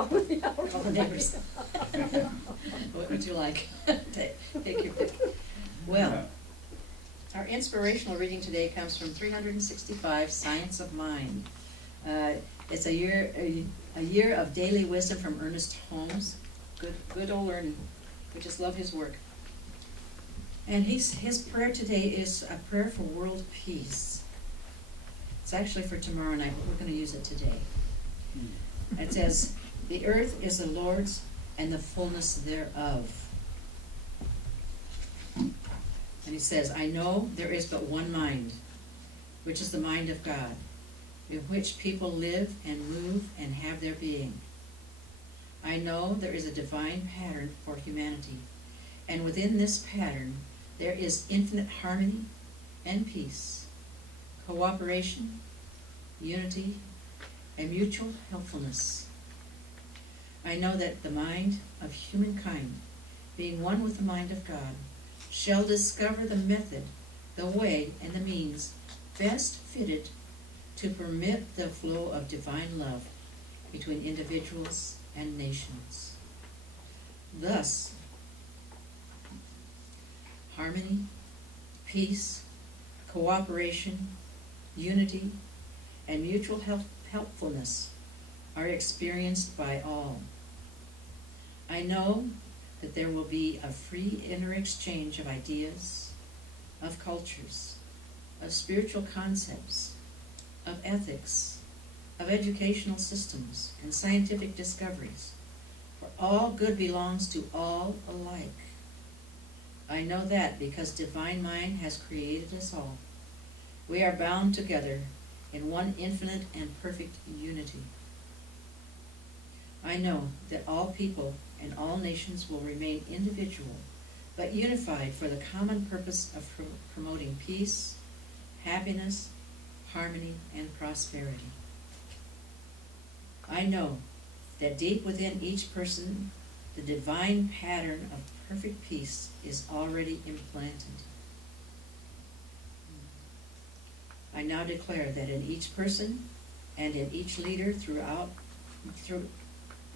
All the neighbors. What would you like? Take your pick. Well, our inspirational reading today comes from 365, Science of Mind. It's a year of daily wisdom from Ernest Holmes. Good old Ernie. We just love his work. And his prayer today is a prayer for world peace. It's actually for tomorrow night, but we're going to use it today. It says, "The earth is the Lord's and the fullness thereof." And he says, "I know there is but one mind, which is the mind of God, in which people live and move and have their being. I know there is a divine pattern for humanity, and within this pattern there is infinite harmony and peace, cooperation, unity, and mutual helpfulness. I know that the mind of humankind, being one with the mind of God, shall discover the method, the way, and the means best fitted to permit the flow of divine love between individuals and nations. Thus, harmony, peace, cooperation, unity, and mutual helpfulness are experienced by all. I know that there will be a free interexchange of ideas, of cultures, of spiritual concepts, of ethics, of educational systems, and scientific discoveries, for all good belongs to all alike. I know that because Divine Mind has created us all, we are bound together in one infinite and perfect unity. I know that all people and all nations will remain individual, but unified for the common purpose of promoting peace, happiness, harmony, and prosperity. I know that deep within each person, the divine pattern of perfect peace is already implanted. I now declare that in each person and in each leader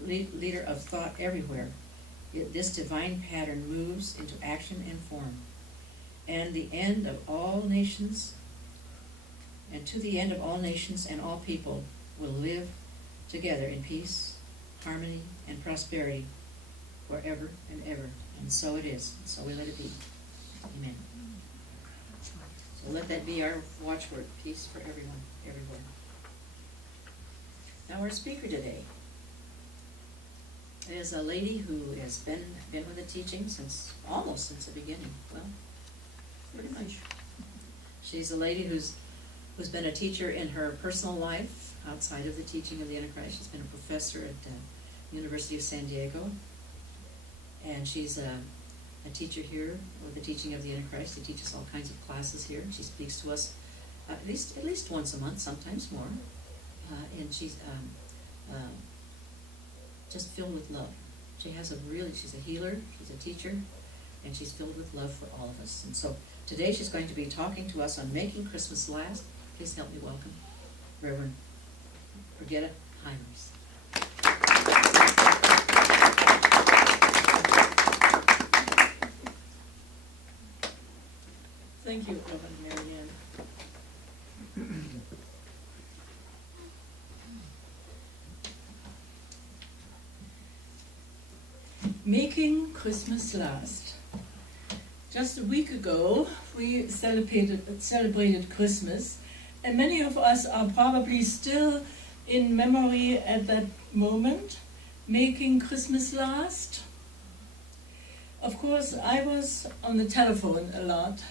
leader of thought everywhere, this divine pattern moves into action and form. And the end of all nations, and to the end of all nations and all people will live together in peace, harmony, and prosperity forever and ever. And so it is. And so we let it be. Amen. So let that be our watchword, peace for everyone, everywhere. Now our speaker today is a lady who has been with the teaching almost since the beginning. Well, pretty much. She's a lady who's been a teacher in her personal life outside of the teaching of the Antichrist. She's been a professor at the University of San Diego, and she's a teacher here with the teaching of the Antichrist. She teaches all kinds of classes here. She speaks to us at least once a month, sometimes more, and she's just filled with love. She's a healer, she's a teacher, and she's filled with love for all of us. And so today she's going to be talking to us on Making Christmas Last. Please help me welcome Reverend Brigitte Heimers. Thank you, Reverend Marianne. Making Christmas Last. Just a week ago, we celebrated Christmas, and many of us are probably still in memory at that moment, making Christmas last. Of course, I was on the telephone a lot.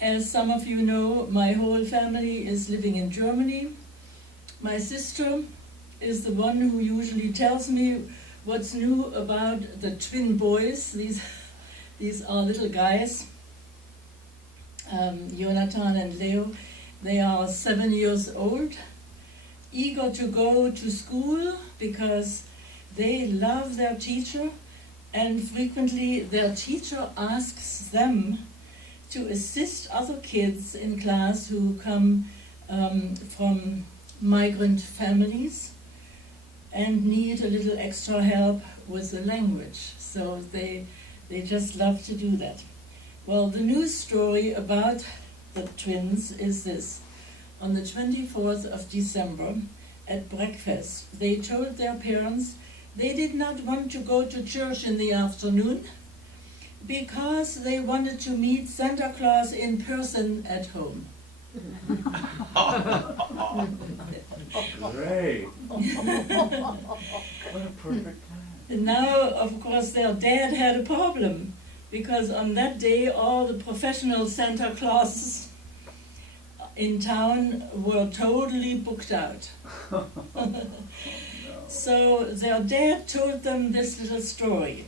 As some of you know, my whole family is living in Germany. My sister is the one who usually tells me what's new about the twin boys. These are little guys, Jonathan and Leo. They are 7 years old, eager to go to school because they love their teacher, and frequently their teacher asks them to assist other kids in class who come from migrant families. and need a little extra help with the language. So they just love to do that. Well, the news story about the twins is this. On the 24th of December, at breakfast, they told their parents they did not want to go to church in the afternoon because they wanted to meet Santa Claus in person at home. Great. What a perfect plan. And now, of course, their dad had a problem because on that day all the professional Santa Clauses in town were totally booked out. So their dad told them this little story.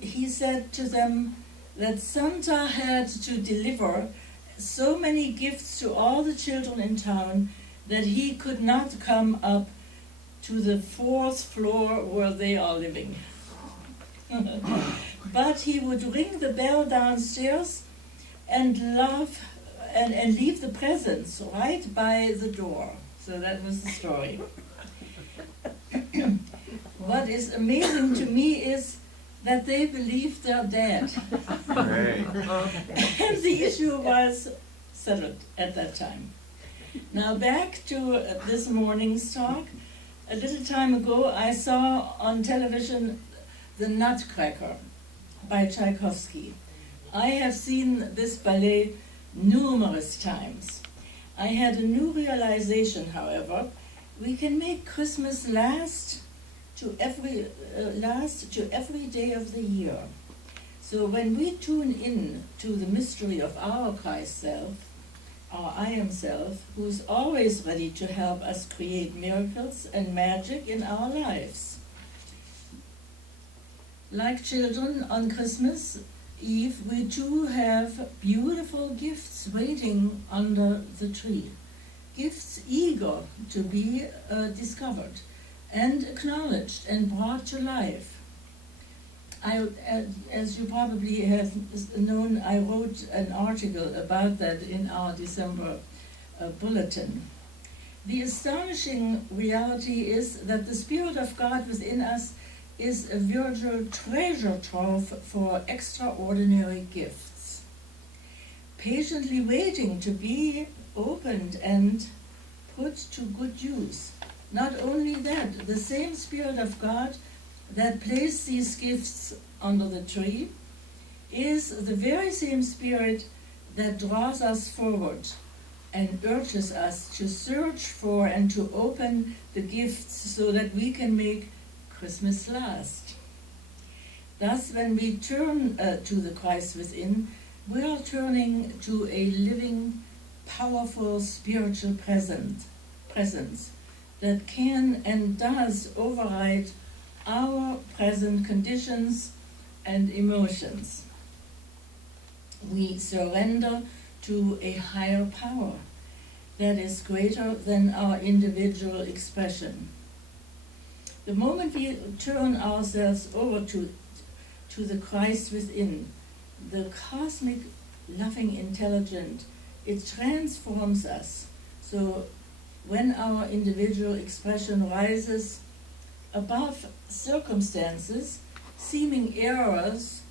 He said to them that Santa had to deliver so many gifts to all the children in town that he could not come up to the 4th floor where they are living. But he would ring the bell downstairs and leave the presents right by the door. So that was the story. What is amazing to me is that they believed their dad. Great. And the issue was settled at that time. Now back to this morning's talk. A little time ago I saw on television The Nutcracker by Tchaikovsky. I have seen this ballet numerous times. I had a new realization, however. We can make Christmas last to every day of the year. So when we tune in to the mystery of our Christ self, our I am self, who's always ready to help us create miracles and magic in our lives. Like children on Christmas Eve, we too have beautiful gifts waiting under the tree. Gifts eager to be discovered and acknowledged and brought to life. As you probably have known, I wrote an article about that in our December bulletin. The astonishing reality is that the Spirit of God within us is a virtual treasure trove for extraordinary gifts, patiently waiting to be opened and put to good use. Not only that, the same Spirit of God that placed these gifts under the tree is the very same Spirit that draws us forward and urges us to search for and to open the gifts so that we can make Christmas last. Thus, when we turn to the Christ within, we are turning to a living, powerful spiritual presence that can and does override our present conditions and emotions. We surrender to a higher power that is greater than our individual expression. The moment we turn ourselves over to the Christ within, the cosmic, loving, intelligent, it transforms us. So when our individual expression rises above circumstances, seeming errors,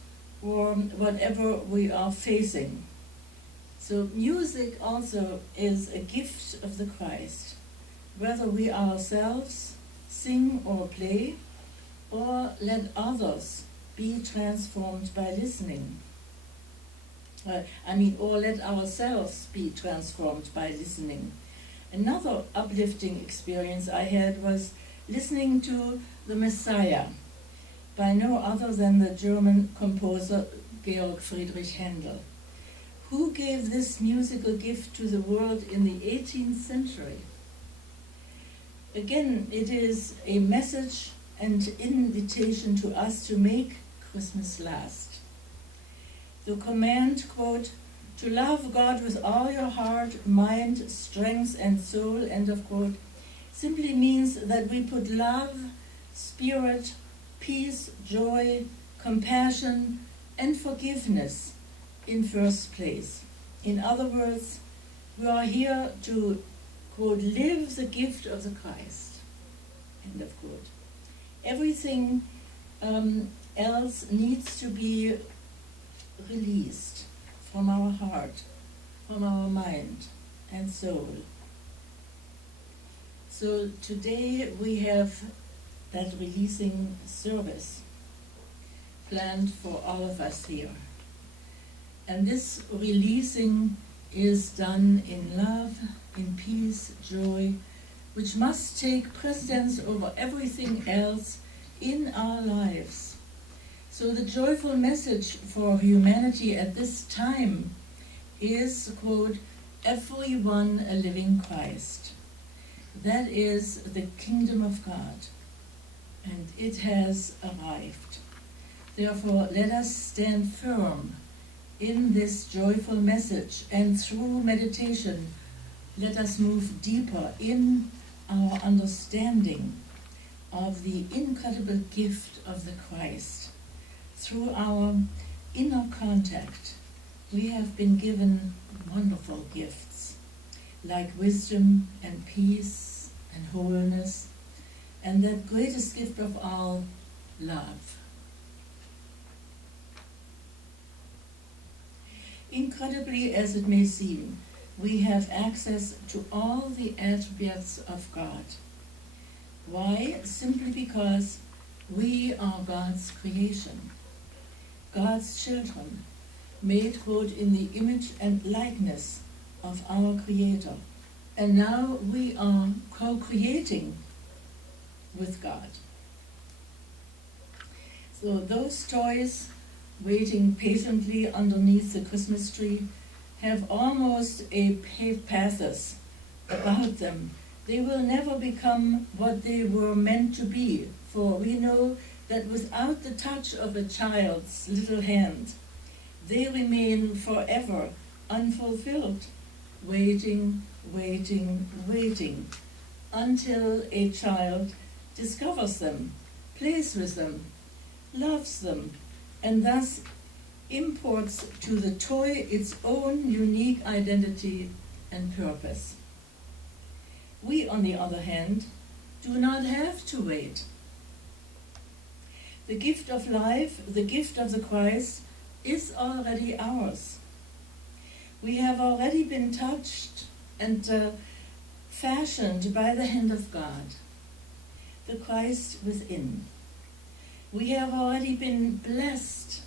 or whatever we are facing. So music also is a gift of the Christ, whether we ourselves sing or play, or let others be transformed by listening. Or let ourselves be transformed by listening. Another uplifting experience I had was listening to The Messiah by no other than the German composer Georg Friedrich Händel, who gave this musical gift to the world in the 18th century. Again, it is a message and invitation to us to make Christmas last. The command, quote, to love God with all your heart, mind, strength, and soul, end of quote, simply means that we put love, spirit, peace, joy, compassion, and forgiveness in first place. In other words, we are here to, quote, live the gift of the Christ. End of quote. Everything else needs to be released from our heart, from our mind and soul. So today we have that releasing service planned for all of us here. And this releasing is done in love, in peace, joy, which must take precedence over everything else in our lives. So the joyful message for humanity at this time is, quote, everyone a living Christ. That is the kingdom of God, and it has arrived. Therefore, let us stand firm in this joyful message, and through meditation, let us move deeper in our understanding of the incredible gift of the Christ. Through our inner contact, we have been given wonderful gifts, like wisdom and peace and wholeness, and that greatest gift of all, love. Incredibly as it may seem, we have access to all the attributes of God. Why? Simply because we are God's creation, God's children, made, quote, in the image and likeness of our Creator. And now we are co-creating with God. So those toys waiting patiently underneath the Christmas tree have almost a pathos about them. They will never become what they were meant to be, for we know that without the touch of a child's little hand, they remain forever unfulfilled, waiting, waiting, waiting, until a child discovers them, plays with them, loves them, and thus imports to the toy its own unique identity and purpose. We, on the other hand, do not have to wait. The gift of life, the gift of the Christ, is already ours. We have already been touched and fashioned by the hand of God, the Christ within. We have already been blessed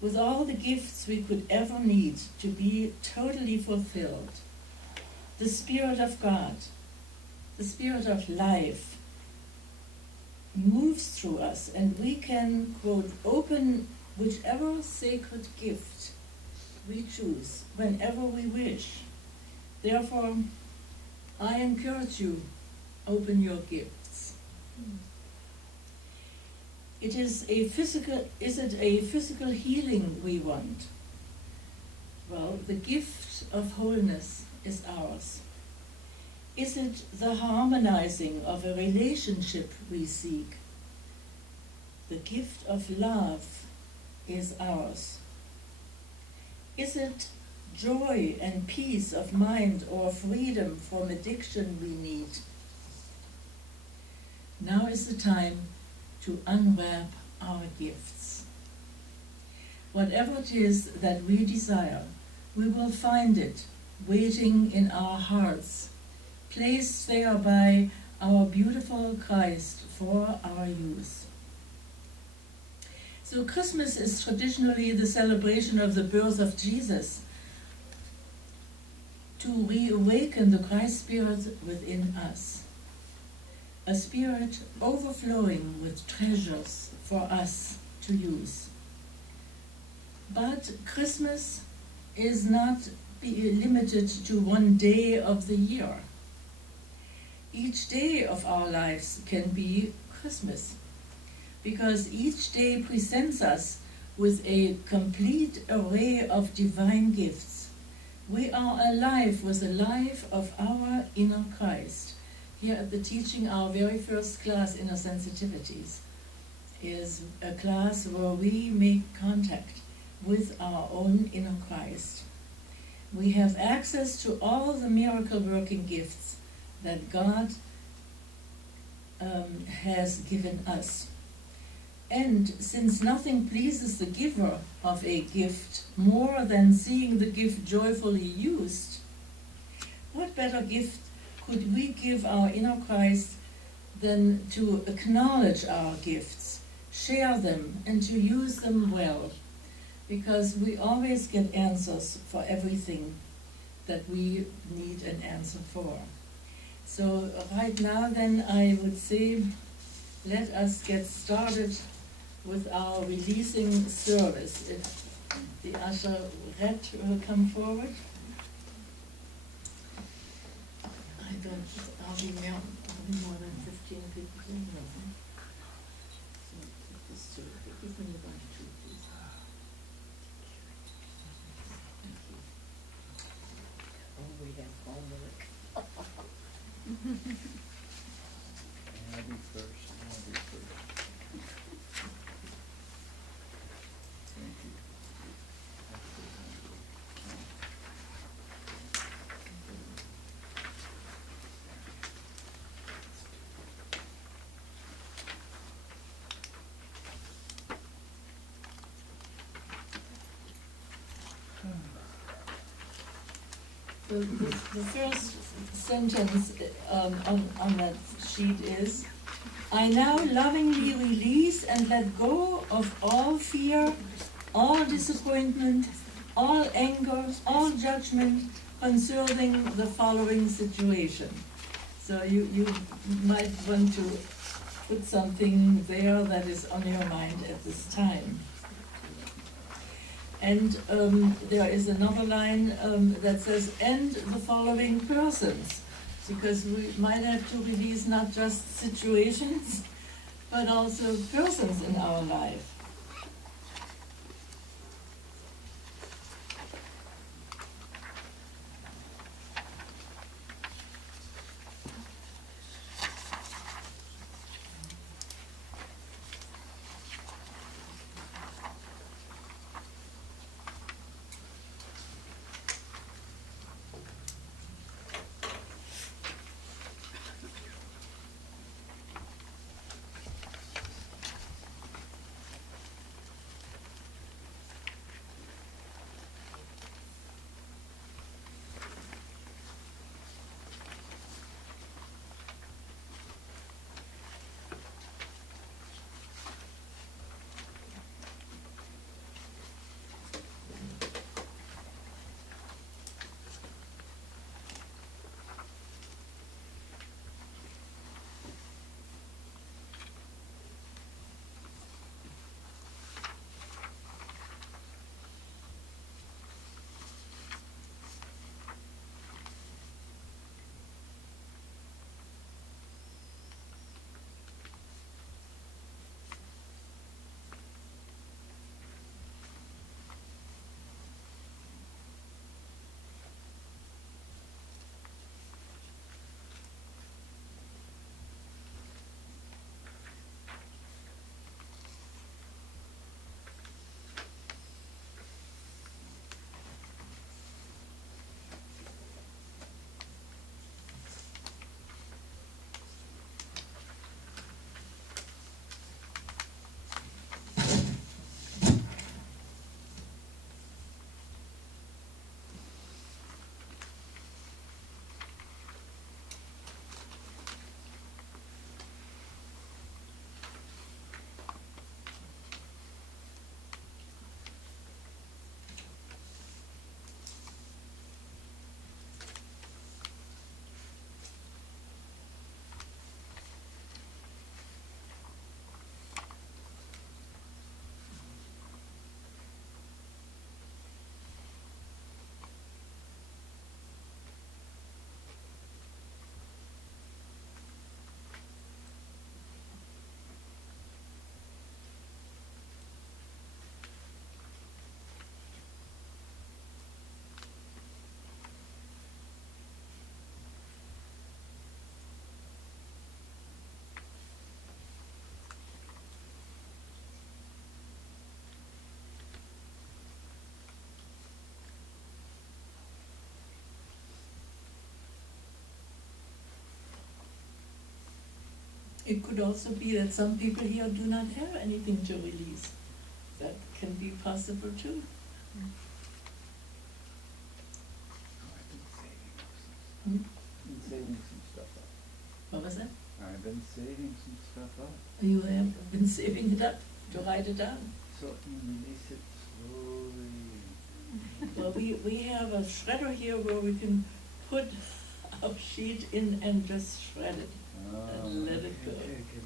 with all the gifts we could ever need to be totally fulfilled. The Spirit of God, the Spirit of life, moves through us, and we can, quote, open whichever sacred gift we choose whenever we wish. Therefore, I encourage you, open your gifts. Is it a physical healing we want? Well, the gift of wholeness is ours. Is it the harmonizing of a relationship we seek? The gift of love is ours. Is it joy and peace of mind or freedom from addiction we need? Now is the time to unwrap our gifts. Whatever it is that we desire, we will find it waiting in our hearts, placed there by our beautiful Christ for our use. So Christmas is traditionally the celebration of the birth of Jesus, to reawaken the Christ Spirit within us. A spirit overflowing with treasures for us to use. But Christmas is not limited to one day of the year. Each day of our lives can be Christmas, because each day presents us with a complete array of divine gifts. We are alive with the life of our inner Christ. Here at the teaching, our very first class, Inner Sensitivities, is a class where we make contact with our own inner Christ. We have access to all the miracle-working gifts that God has given us. And since nothing pleases the giver of a gift more than seeing the gift joyfully used, what better gift could we give our inner Christ than to acknowledge our gifts, share them, and to use them well? Because we always get answers for everything that we need an answer for. So right now then I would say, let us get started with our releasing service. If the usher Red will come forward. I don't, I'll be more than 15 people in the room. So this two, give me one, two, please. Thank you. Oh, we have homework. I'll be first. Thank you. The first sentence on that sheet is, I now lovingly release and let go of all fear, all disappointment, all anger, all judgment concerning the following situation. So you might want to put something there that is on your mind at this time. And there is another line that says, and the following persons, because we might have to release not just situations, but also persons in our life. It could also be that some people here do not have anything to release. That can be possible too. I've been saving some stuff up. What was that? I've been saving some stuff up, You have been saving it up to write it down. so I can release it slowly. Well, we have a shredder here where we can put our sheet in and just shred it. And let it go. Okay, good.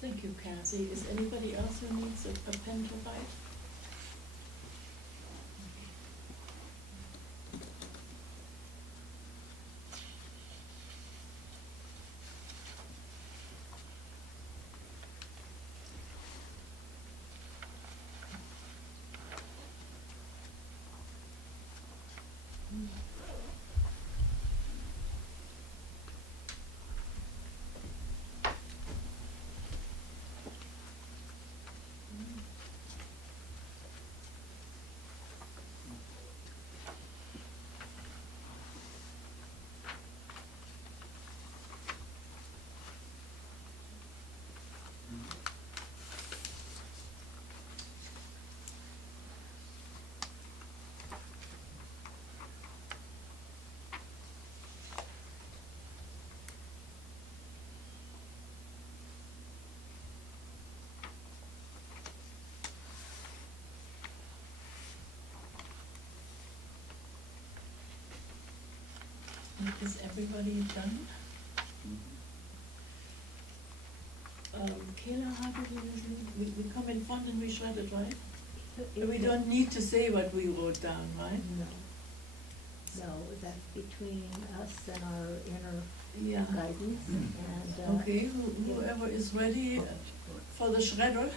Thank you, Kathy. Is anybody else who needs a pen to write? Is everybody done? Kayla, how did we come in front and we shred it, right? We don't need to say what we wrote down, right? No, that's between us and our inner Yeah. guidance, and, Okay, whoever is ready for the shredder.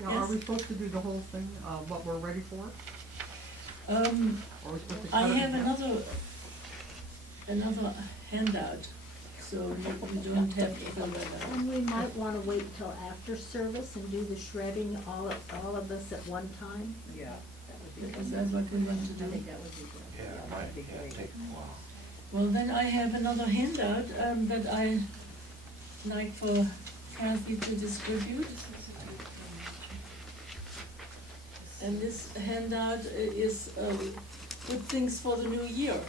Now, are we supposed to do the whole thing, what we're ready for? Or are we supposed to cut I it in have half? another handout, so you don't have to fill that out. and we might wanna wait till after service and do the shredding, all of us at one time. Yeah, that would be good. Is that what we want to I do? think that would be good. Yeah, That'd be might great. take a while. Well, then I have another handout, that I like for Kathy to distribute. And this handout is, good things for the new year.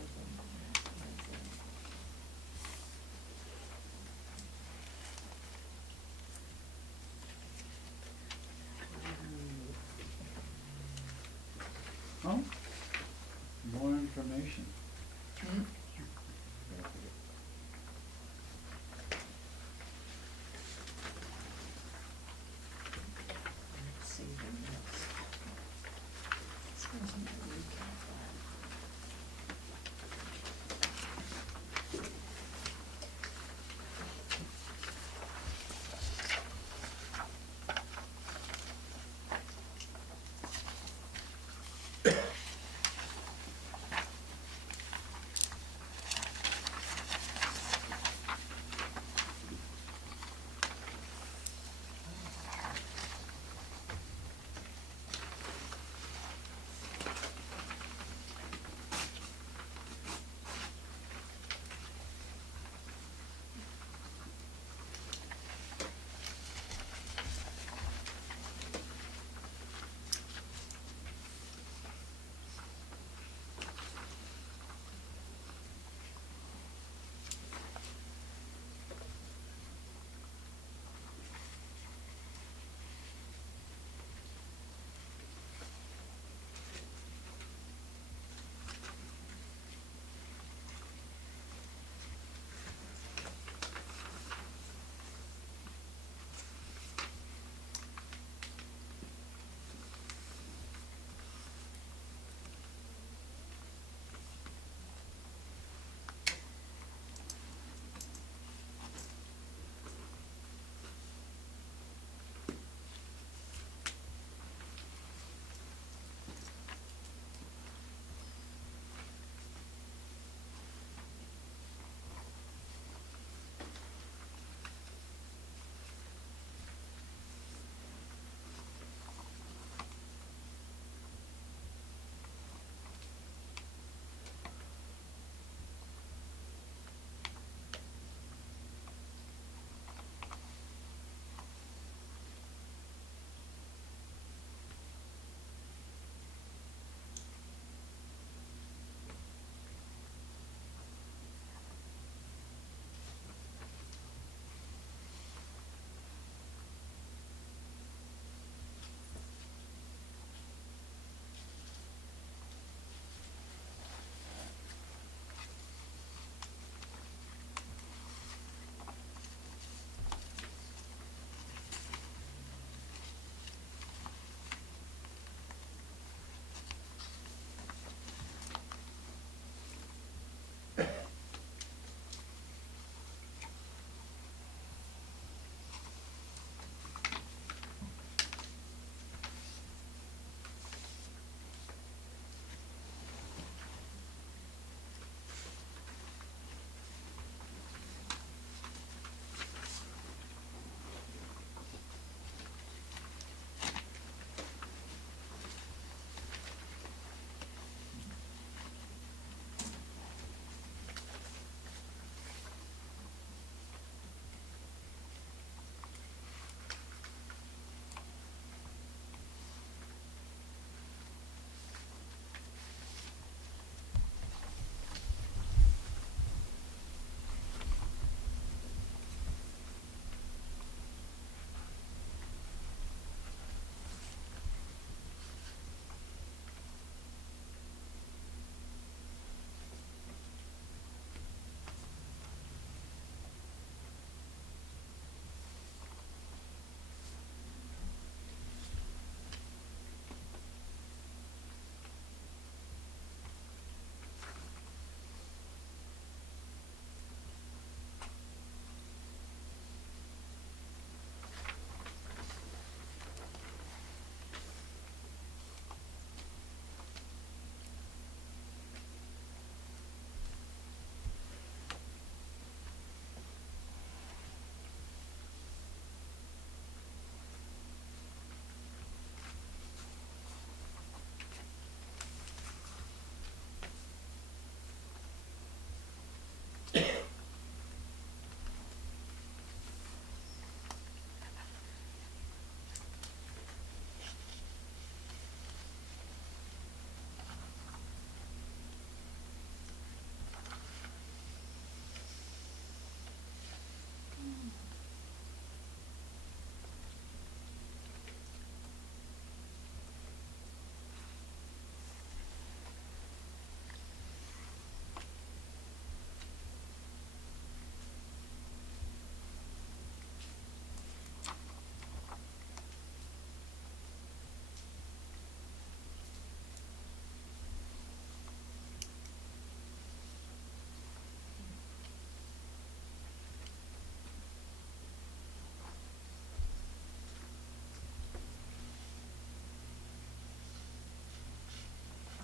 something. Oh, more information. Hmm? Let's see the next. This one's in the recap file.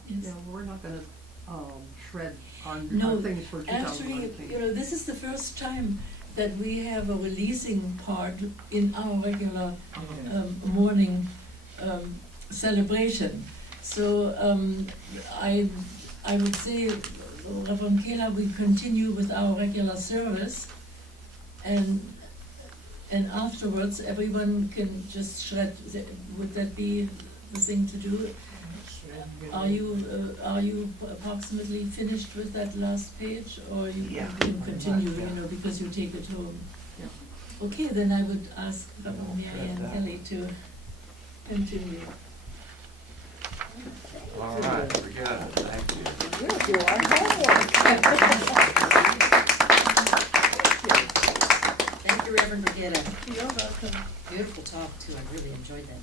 Yes. Yeah, we're not gonna, shred on No, things for actually, 2019. this is the first time that we have a releasing part in our regular morning celebration. So I would say, Reverend Kelley, we continue with our regular service, and afterwards everyone can just shred. Would that be the thing to do? Are you approximately finished with that last page, or you can continue, because you take it home? Yeah. Okay, then I would ask Reverend Mary Ann Kelley to continue. All right, we got it, thank you. Thank you, Reverend Brigitte. You're welcome. Beautiful talk too, I really enjoyed that.